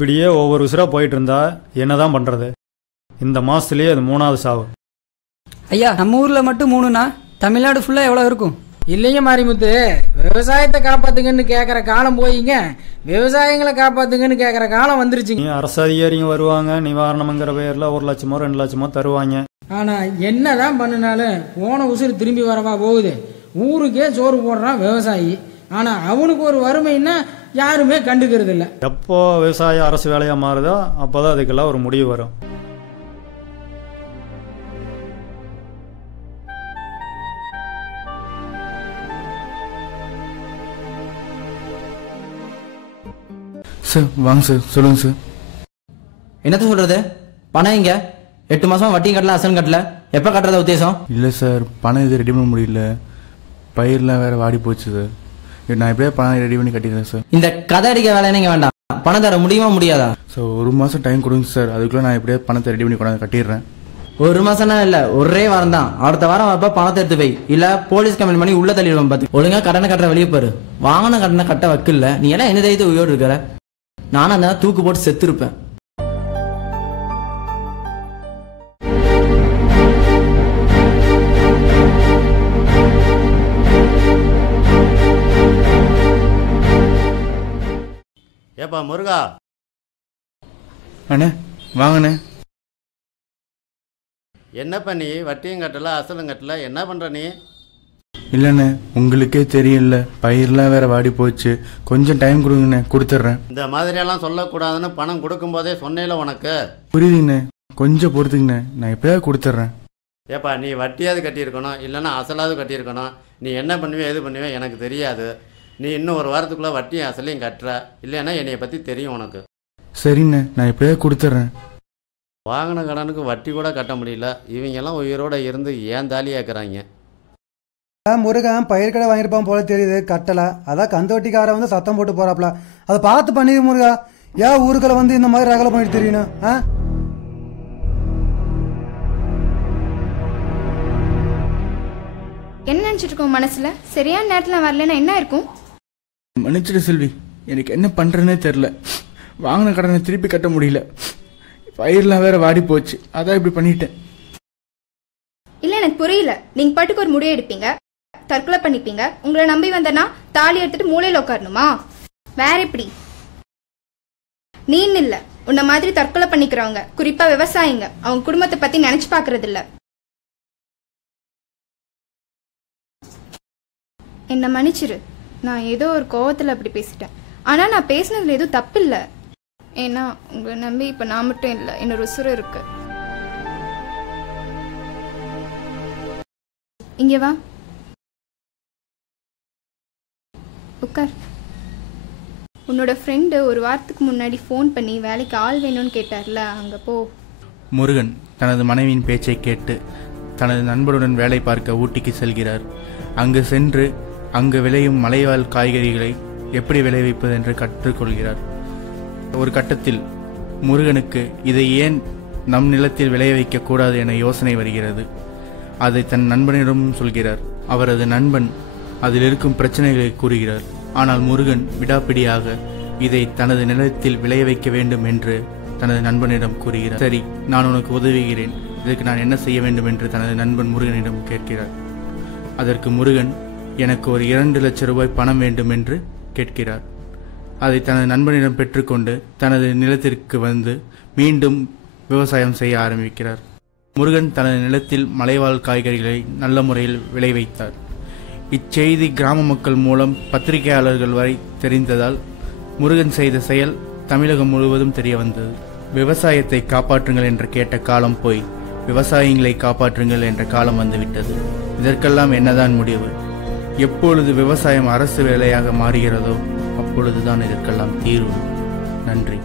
இப்படியே ஒவ்வொரு உசுரா போயிட்டு இருந்தா என்னதான் பண்றது? இந்த மாசத்துலயே அது 3வது சாவு. ஐயா, நம்ம ஊர்ல மட்டும் 3னா தமிழ்நாடு ஃபுல்லா எவ்வளவு இருக்கும்? இல்லைங்க மாரிமுத்து, விவசாயத்தை காப்பாத்துங்கன்னு கேட்குற காலம் போயிங்க, விவசாயங்களை காப்பாத்துங்கன்னு கேட்குற காலம் வந்துருச்சுங்க. அரசு அதிகாரிங்க வருவாங்க, நிவாரணம்ங்கிற பேர்ல 1 லட்சமோ 2 லட்சமோ தருவாங்க. ஆனா என்னதான் பண்ணினாலும் போன உசுறு திரும்பி வரவா போகுது? ஊருக்கே சோறு போடுறான் விவசாயி, ஆனா அவனுக்கு ஒரு வறுமைன்னா யாருமே கண்டுக்கிறது இல்லை. எப்போ விவசாயம் அரசு வேலையா மாறுதோ அப்போதான் அதுக்கெல்லாம் ஒரு முடிவு வரும். சார் வாங்க சார், சொல்லுங்க சார். என்னத்த சொல்றது? பணம் இங்க 8 மாசம் வட்டியும் கட்டல, அசலும் கட்டல, எப்ப கட்டுறத உத்தேசம்? இல்லை சார், பணம் இது ரெடி பண்ண முடியல, பயிரெலாம் வேற வாடி போச்சு சார். நான் எப்படியே பணம் ரெடி பண்ணி கட்டிடுறேன் சார். இந்த கதை அடிக்க வேலை நீங்க வேண்டாம், பணம் தர முடியுமா முடியாதா? சார் 1 மாதம் டைம் கொடுங்க சார், அதுக்குள்ளே நான் எப்படியே பணத்தை ரெடி பண்ணி கொண்டாந்து கட்டிடுறேன். 1 மாசம்னா இல்ல, ஒரே வாரம் தான். அடுத்த வாரம் வரப்ப பணத்தை எடுத்து போய், இல்ல போலீஸ் கம்ப்ளைண்ட் பண்ணி உள்ள தள்ளிடுவோம். பார்த்து ஒழுங்கா கடனை கட்டுற வெளியே பாரு. வாங்கின கடனை கட்ட வக்கில்ல, நீ எல்லாம் என்ன தைரியத்தை உயிரோடு இருக்கிற? நானும் அந்த தூக்கு போட்டு செத்து இருப்பேன். ஏப்பா முருகா. அண்ணே வாங்கண்ணே. என்னப்பா நீ வட்டியும் கட்டல அசலும் கட்டல, என்ன பண்ற நீ? இல்லைண்ணே, உங்களுக்கே தெரியல, பயிரெலாம் வேற வாடி போச்சு, கொஞ்சம் டைம் கொடுங்கண்ணே, கொடுத்துட்றேன். இந்த மாதிரியெல்லாம் சொல்லக்கூடாதுன்னு பணம் கொடுக்கும் போதே சொன்னேல உனக்கு. புரியுதுங்கண்ணே, கொஞ்சம் பொறுத்துங்கண்ணே, நான் எப்படியாவது கொடுத்துட்றேன். ஏப்பா நீ வட்டியாவது கட்டியிருக்கணும், இல்லைன்னா அசலாவது கட்டியிருக்கணும். நீ என்ன பண்ணுவே எது பண்ணுவே எனக்கு தெரியாது. நீ இன்னும் 1 வாரத்துக்குள்ளே வட்டியும் அசலையும் கட்டுற, இல்லைன்னா என்னைய பற்றி தெரியும் உனக்கு. சரிண்ணே, நான் எப்படியாவது கொடுத்துட்றேன். வாங்கின கடனுக்கு வட்டி கூட கட்ட முடியல, இவங்கெல்லாம் உயிரோட இருந்து ஏன் தாலியாக்குறாங்க? முருகன் பயிர் கடை வாங்கியிருப்பான் போல தெரியுது, கட்டலை. அதான் கந்து வட்டிக்கார வந்து சத்தம் போட்டு போறாப்ல. அதை பார்த்து பண்ணிடு முருகா. ஏன் ஊருக்களை வந்து இந்த மாதிரி ரகலை பண்ணிட்டு தெரியணும்? என்ன நினைச்சிட்டு இருக்கோம் மனசுல? சரியான நேரத்தில் வரலன்னா என்ன இருக்கும்? மன்னிச்சிடு செல்வி, எனக்கு என்ன பண்றேன்னே தெரியல. வாங்கின கடனை திருப்பி கட்ட முடியல, பயிரெலாம் வேற வாடி போச்சு, அதான் இப்படி பண்ணிட்டேன். இல்ல எனக்கு புரியல. நீங்க பாட்டுக்கு ஒரு முடிவு எடுப்பீங்க, தற்கொலை பண்ணிப்பீங்க. உங்களை நம்பி வந்தனா தாலி எடுத்துட்டு மூளையில உட்காரணுமா? வேற எப்படி? நீன்னு இல்ல, உன்ன மாதிரி தற்கொலை பண்ணிக்கிறவங்க, குறிப்பா விவசாயிங்க, அவங்க குடும்பத்தை பத்தி நினைச்சு பாக்குறது இல்ல. என்ன மன்னிச்சிரு, நான் ஏதோ ஒரு கோவத்துல அப்படி பேசிட்டேன். ஆனா நான் பேசினதுல எதுவும் தப்பு இல்ல. ஏன்னா உங்களை நம்பி இப்ப நான் மட்டும் இல்ல, இன்னொரு உசுறு இருக்கு. இங்க வா, உட்கார். உன்னோட ஃப்ரெண்டு 1 வாரத்துக்கு முன்னாடி ஃபோன் பண்ணி வேலைக்கு ஆள் வேணும்னு கேட்டார்ல, அங்க போ. முருகன் தனது மனைவியின் பேச்சை கேட்டு தனது நண்பருடன் வேலை பார்க்க ஊட்டிக்கு செல்கிறார். அங்கு சென்று அங்கு விளையும் மலைவாழ் காய்கறிகளை எப்படி விளைவிப்பது என்று கற்றுக்கொள்கிறார். ஒரு கட்டத்தில் முருகனுக்கு இதை ஏன் நம் நிலத்தில் விளைய வைக்கக்கூடாது என யோசனை வருகிறது. அதை தன் நண்பனிடமும் சொல்கிறார். அவரது நண்பன் அதில் இருக்கும் பிரச்சனைகளை கூறுகிறார். ஆனால் முருகன் விடாப்பிடியாக இதை தனது நிலத்தில் விளைய வைக்க வேண்டும் என்று தனது நண்பனிடம் கூறுகிறார். சரி, நான் உனக்கு உதவுகிறேன், இதற்கு நான் என்ன செய்ய வேண்டும் என்று தனது நண்பன் முருகனிடம் கேட்கிறார். அதற்கு முருகன் எனக்கு ஒரு 2 லட்சம் ரூபாய் பணம் வேண்டும் என்று கேட்கிறார். அதை தனது நண்பனிடம் பெற்றுக்கொண்டு தனது நிலத்திற்கு வந்து மீண்டும் விவசாயம் செய்ய ஆரம்பிக்கிறார். முருகன் தனது நிலத்தில் மலைவாழ் காய்கறிகளை நல்ல முறையில் விளைவித்தார். இச்செய்தி கிராம மக்கள் மூலம் பத்திரிகையாளர்கள் வரை தெரிந்ததால் முருகன் செய்த செயல் தமிழகம் முழுவதும் தெரிய வந்தது. விவசாயத்தை காப்பாற்றுங்கள் என்று கேட்ட காலம் போய் விவசாயிகளை காப்பாற்றுங்கள் என்ற காலம் வந்துவிட்டது. இதற்கெல்லாம் என்னதான் முடிவு? எப்பொழுது விவசாயம் அரசு வேலையாக மாறுகிறதோ அப்பொழுதுதான் இதற்கெல்லாம் தீர்வு. நன்றி.